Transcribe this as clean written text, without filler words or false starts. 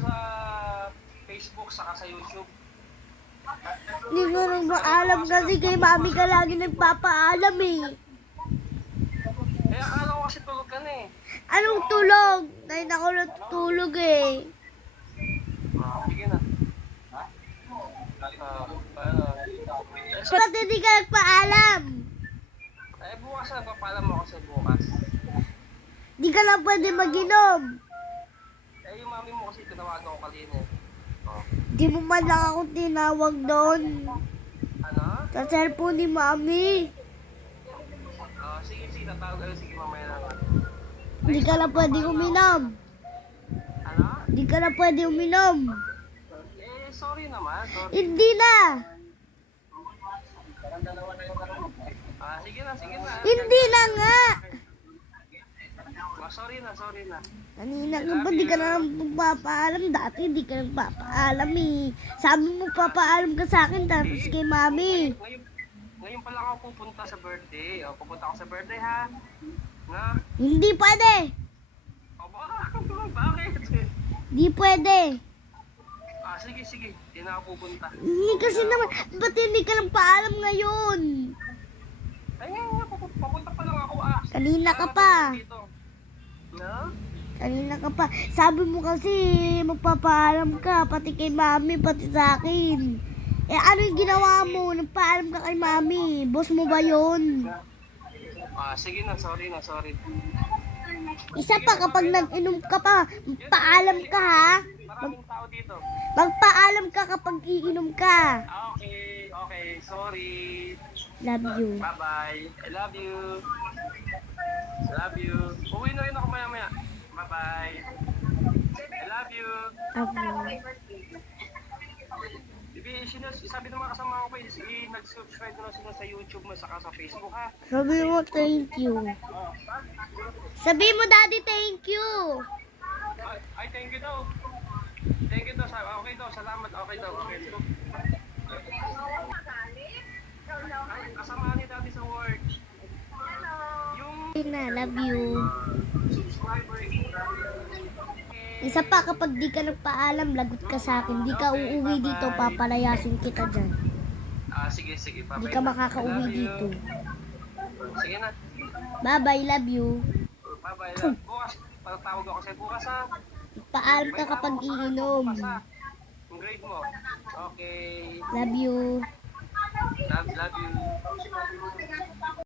sa Facebook saka sa YouTube. Hindi ko nang maalam kasi kay mami ka lagi nagpapaalam eh. Eh, akala ko kasi tulog ka na eh. Anong tulog? Dahil ako natutulog eh. Sige na. Ba't hindi ka nagpaalam? Eh, bukas na. Papalam mo kasi bukas. Di ka lang pwede mag-inom. Eh, yung mami mo kasi tinawagan ko kanina eh. Di mo man lang ako tinawag doon. Ano? Sa cellphone ni mami. Sige, tatawag. Sige, mamaya na. Di ka lang pwede uminom. Ano? Di ka lang pwede uminom. Eh, sorry naman. Sorry. Hindi na. Sige na. Hindi na nga. Sorry na. Kanina ka ba di ka na magpapaalam? Dati di ka nagpapaalam eh. Sabi mo papaalam ka sa akin tapos kay mami. Ngayon pa lang ako pupunta sa birthday. Pupunta ako sa birthday ha. Na? Hindi pwede. Bakit? Di pwede. Sige. Hindi na ako pupunta. Hindi kasi naman, ba't hindi ka lang paalam ngayon? Ay, ngayon, papunta pa lang ako Kanina ka pa. No? Kanina ka pa. Sabi mo kasi magpapaalam ka, pati kay mami, pati sa akin. Eh ano yung ginawa mo? Nagpaalam ka kay mami. Boss mo ba yun? Sige na, sorry. Isa pa, kapag nag-inom ka pa, magpaalam ka ha. Maraming tao dito. Magpaalam ka kapag iinom ka. Okay, sorry. Love you. Bye-bye. I love you. Uwi na rin ako maya-maya. Bye-bye. I love you. Love you. Bibi, sabi ng mga kasama ko pa, nag-subscribe na sila sa YouTube mo saka sa Facebook ha. Sabi mo thank you. Sabi mo daddy thank you. Ay, thank you daw. Okay daw, salamat. Okay daw. Ay, kasama ni daddy sa work. Na, love you. Subscriber. Isa pa, kapag di ka nagpaalam, lagot ka sa akin. Di ka uuwi dito, papalayasin kita dyan. Sige. Di ka makakauwi dito. Sige na. Bye-bye, love you. Bye-bye. Bukas, patawag ako sa'yo bukas ha. Paalam ka kapag iinom. Yung grade mo. Okay. Love you. Love you.